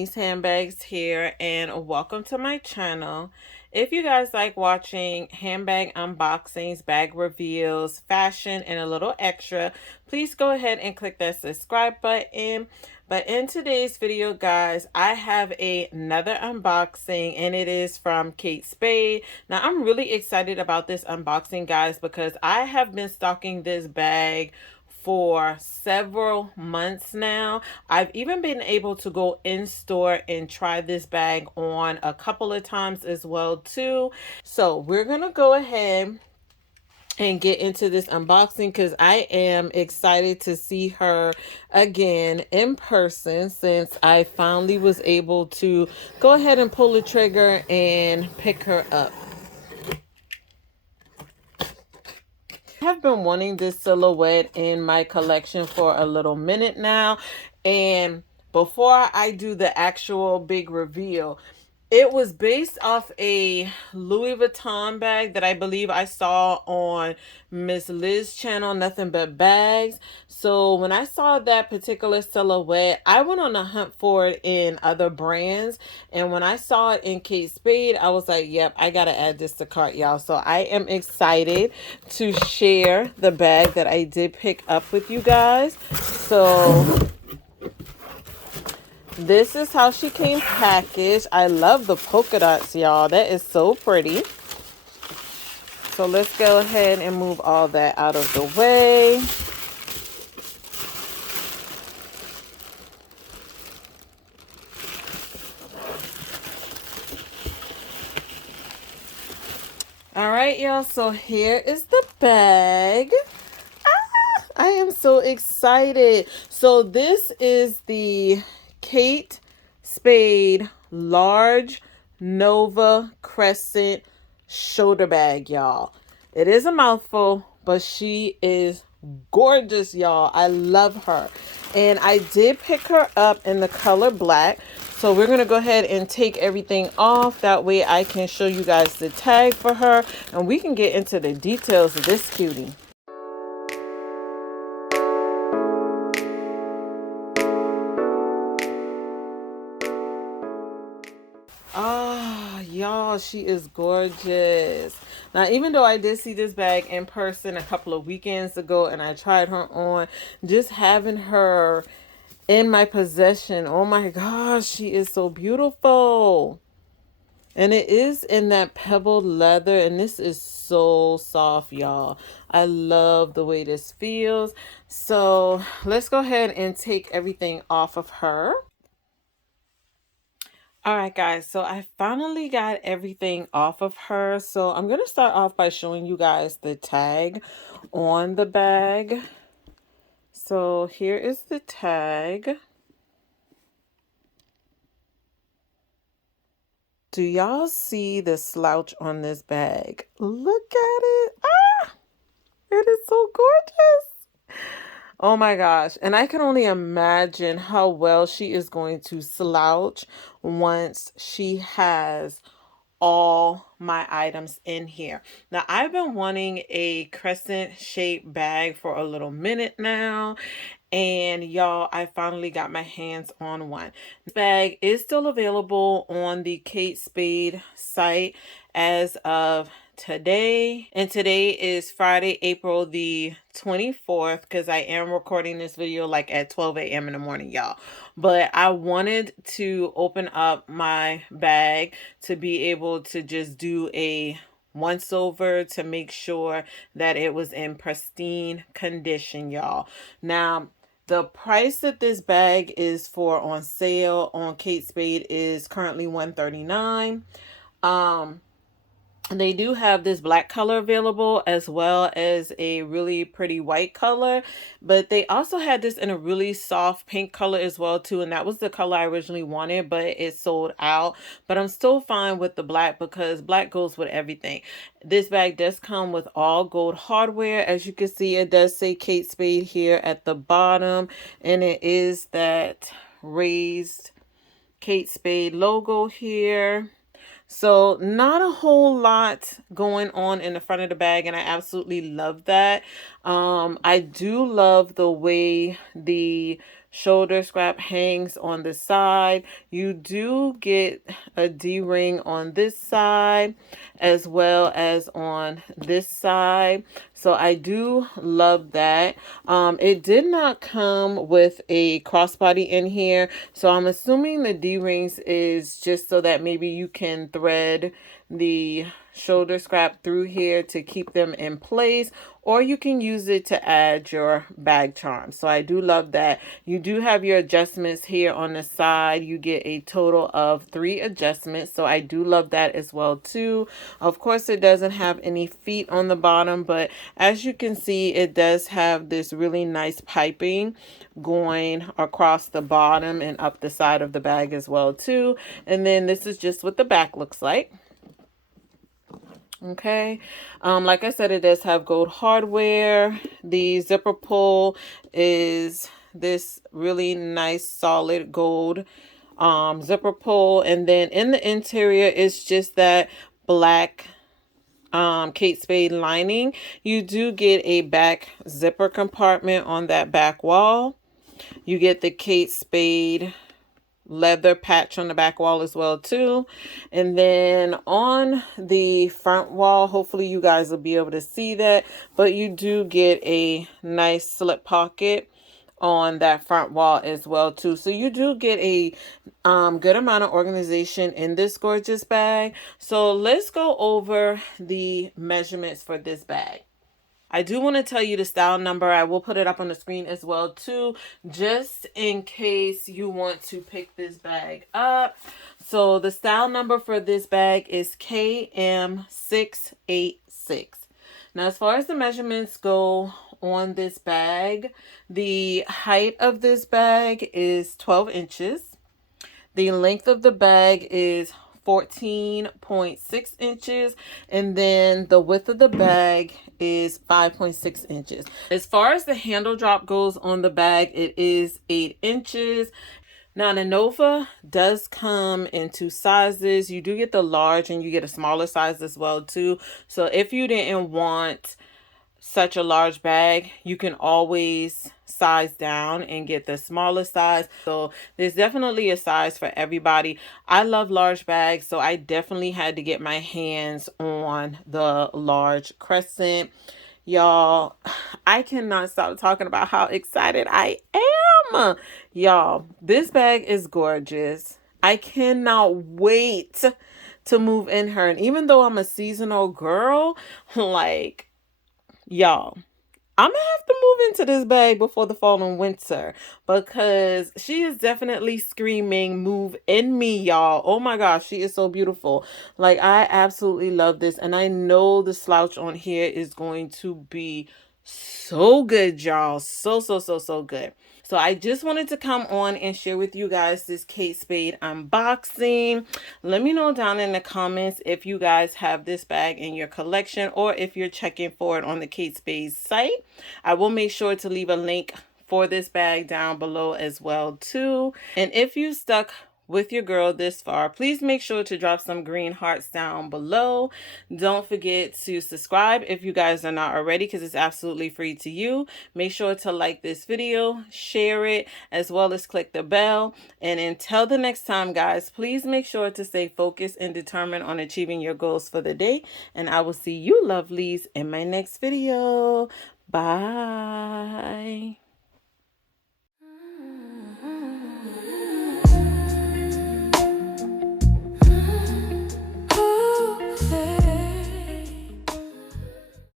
Denise Handbags here, and welcome to my channel. If you guys like watching handbag unboxings, bag reveals, fashion, and a little extra, please go ahead and click that subscribe button. But in today's video, guys, I have another unboxing, and it is from Kate Spade. Now, I'm really excited about this unboxing, guys, because I have been stalking this bag for several months now. I've even been able to go in store and try this bag on a couple of times as well too. So we're gonna go ahead and get into this unboxing because I am excited to see her again in person, since I finally was able to go ahead and pull the trigger and pick her up. I have been wanting this silhouette in my collection for a little minute now, and before I do the actual big reveal, it was based off a Louis Vuitton bag that I believe I saw on Miss Liz's channel, Nothing But Bags. So when I saw that particular silhouette, I went on a hunt for it in other brands. And when I saw it in Kate Spade, I was like, yep, I got to add this to cart, y'all. So I am excited to share the bag that I did pick up with you guys. So this is how she came packaged. I love the polka dots, y'all. That is so pretty. So let's go ahead and move all that out of the way. All right, y'all. So here is the bag. I am so excited. So this is the Kate Spade large Nova Crescent shoulder bag, y'all. It is a mouthful, but she is gorgeous, y'all. I love her. And I did pick her up in the color black. So we're going to go ahead and take everything off. That way I can show you guys the tag for her, and we can get into the details of this cutie. Ah, y'all, she is gorgeous. Now, even though I did see this bag in person a couple of weekends ago and I tried her on, just having her in my possession, oh my gosh, she is so beautiful. And it is in that pebbled leather, and this is so soft, y'all. I love the way this feels. So let's go ahead and take everything off of her. All right, guys, so I finally got everything off of her. So I'm going to start off by showing you guys the tag on the bag. So here is the tag. Do y'all see the slouch on this bag? Look at it. Ah, it is so gorgeous. Oh my gosh. And I can only imagine how well she is going to slouch once she has all my items in here. Now, I've been wanting a crescent shaped bag for a little minute now, and y'all, I finally got my hands on one. This bag is still available on the Kate Spade site as of today, and today is Friday, April the 24th, because I am recording this video like at 12 a.m. in the morning, y'all. But I wanted to open up my bag to be able to just do a once over to make sure that it was in pristine condition, y'all. Now, the price that this bag is for on sale on Kate Spade is currently $139. They do have this black color available as well as a really pretty white color, but they also had this in a really soft pink color as well too, and that was the color I originally wanted, but it sold out. But I'm still fine with the black because black goes with everything. This bag does come with all gold hardware. As you can see, it does say Kate Spade here at the bottom, and it is that raised Kate Spade logo here. So not a whole lot going on in the front of the bag, and I absolutely love that. I do love the way the shoulder strap hangs on the side. You do get a D-ring on this side as well as on this side. So I do love that. It did not come with a crossbody in here. So I'm assuming the D-rings is just so that maybe you can thread the shoulder strap through here to keep them in place, or you can use it to add your bag charm. So I do love that. You do have your adjustments here on the side. You get a total of 3 adjustments. So I do love that as well too. Of course, it doesn't have any feet on the bottom, but as you can see, it does have this really nice piping going across the bottom and up the side of the bag as well too. And then this is just what the back looks like. Okay, like I said, it does have gold hardware. The zipper pull is this really nice solid gold zipper pull, and then in the interior it's just that black Kate Spade lining. You do get a back zipper compartment on that back wall. You get the Kate Spade leather patch on the back wall as well too. And then on the front wall, hopefully you guys will be able to see that, but you do get a nice slip pocket on that front wall as well too. So you do get a good amount of organization in this gorgeous bag. So let's go over the measurements for this bag. I do want to tell you the style number. I will put it up on the screen as well too, just in case you want to pick this bag up. So the style number for this bag is KM686. Now, as far as the measurements go on this bag, the height of this bag is 12 inches. The length of the bag is 14.6 inches, and then the width of the bag is 5.6 inches. As far as the handle drop goes on the bag, it is 8 inches. Now, the Nova does come in 2 sizes. You do get the large and you get a smaller size as well too. So if you didn't want such a large bag, you can always size down and get the smaller size. So there's definitely a size for everybody. I love large bags, so I definitely had to get my hands on the large Crescent. Y'all, I cannot stop talking about how excited I am. Y'all, this bag is gorgeous. I cannot wait to move in her. And even though I'm a seasonal girl, like, y'all, I'm gonna have to move into this bag before the fall and winter, because she is definitely screaming move in me, y'all. Oh my gosh, she is so beautiful. Like, I absolutely love this, and I know the slouch on here is going to be so good, y'all. So good. So I just wanted to come on and share with you guys this Kate Spade unboxing. Let me know down in the comments if you guys have this bag in your collection, or if you're checking for it on the Kate Spade site. I will make sure to leave a link for this bag down below as well too. And if you stuck with your girl this far, please make sure to drop some green hearts down below. Don't forget to subscribe if you guys are not already, because it's absolutely free to you. Make sure to like this video, share it, as well as click the bell. And until the next time, guys, please make sure to stay focused and determined on achieving your goals for the day. And I will see you lovelies in my next video. Bye.